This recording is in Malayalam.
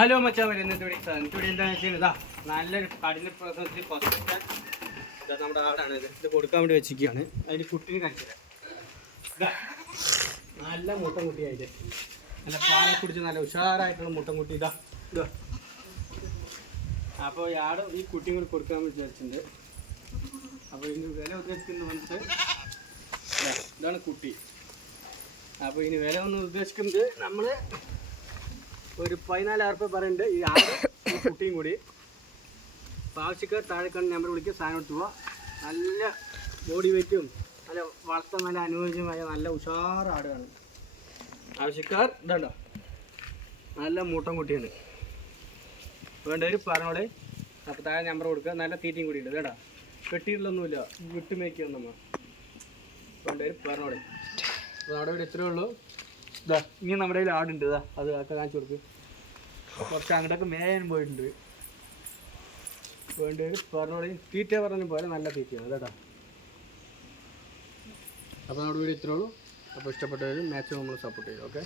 ഹലോ മച്ചാമാരെ, ഇന്നത്തെ വീഡിയോ എന്താണെന്ന് വെച്ചാൽ ഇതാ നല്ലൊരു കഠിന പ്രസവത്തിൽ ഫസ്റ്റ് ഇതാ നമ്മുടെ ആടാണ് ഇത് കൊടുക്കാൻ വേണ്ടി വെച്ചിരിക്കുകയാണ്. അതിന് കുട്ടിനെ കാണിച്ചില്ല. നല്ല മുട്ടൻ കുട്ടിയായിട്ട് നല്ല പാലെ കുടിച്ച് നല്ല ഉഷാറായിട്ടുള്ള മുട്ടൻ കുട്ടി ഇതാ. അപ്പോൾ ഈ ആട് ഈ കുട്ടിയും കൂടി കൊടുക്കാൻ വിചാരിച്ചിട്ടുണ്ട്. അപ്പോൾ ഇതിന് വില ഉദ്ദേശിക്കുന്നത് വന്നിട്ട് ഇതാണ് കുട്ടി. അപ്പോൾ ഇതിന് വില ഒന്ന് ഉദ്ദേശിക്കുന്നത് നമ്മൾ ഒരു 14,000 രൂപ പറയുന്നുണ്ട് ഈ ആട് ഈ കുട്ടിയും കൂടി. അപ്പോൾ ആവശ്യക്കാർ താഴെക്കാണ് നമ്പർ വിളിക്കുക, സാധനം എടുത്ത് പോവുക. നല്ല ബോഡി വെയ്റ്റും നല്ല വളർത്താൻ നല്ല അനുയോജ്യമായ നല്ല ഉഷാർ ആടുകയാണ്. ആവശ്യക്കാർ ഇതുണ്ടോ, നല്ല മൂട്ടൻ കുട്ടിയാണ്. വേണ്ടവർ പറഞ്ഞോടെ. അപ്പോൾ താഴെ നമ്പർ കൊടുക്കുക. നല്ല തീറ്റയും കൂടി ഉണ്ട് കേട്ടോ, കെട്ടിയിട്ടൊന്നുമില്ല, വിട്ടുമേക്കൊന്നും നമ്മൾ. വേണ്ടവർ പറഞ്ഞോടെ. അപ്പോൾ നമ്മുടെ ഇവിടെ ഇത്രയേ ഉള്ളൂ. ഇതാ ഇനി നമ്മുടെ കയ്യിൽ ആടുണ്ട്. ഇതാ അത് ഒക്കെ കാണിച്ചു കൊടുക്ക്. കുറച്ച് അങ്ങോട്ടൊക്കെ മേയാൻ പോയിട്ടുണ്ട്. വേണ്ടവർ പറഞ്ഞോളി. തീറ്റ പറഞ്ഞു പോലെ നല്ല തീറ്റയാണ് കേട്ടോ. അപ്പോൾ നമ്മുടെ വീഡിയോ ഇത്രയേ ഉള്ളൂ. അപ്പോൾ ഇഷ്ടപ്പെട്ടവർ മാക്സിമം നമ്മൾ സപ്പോർട്ട് ചെയ്യും. ഓക്കെ.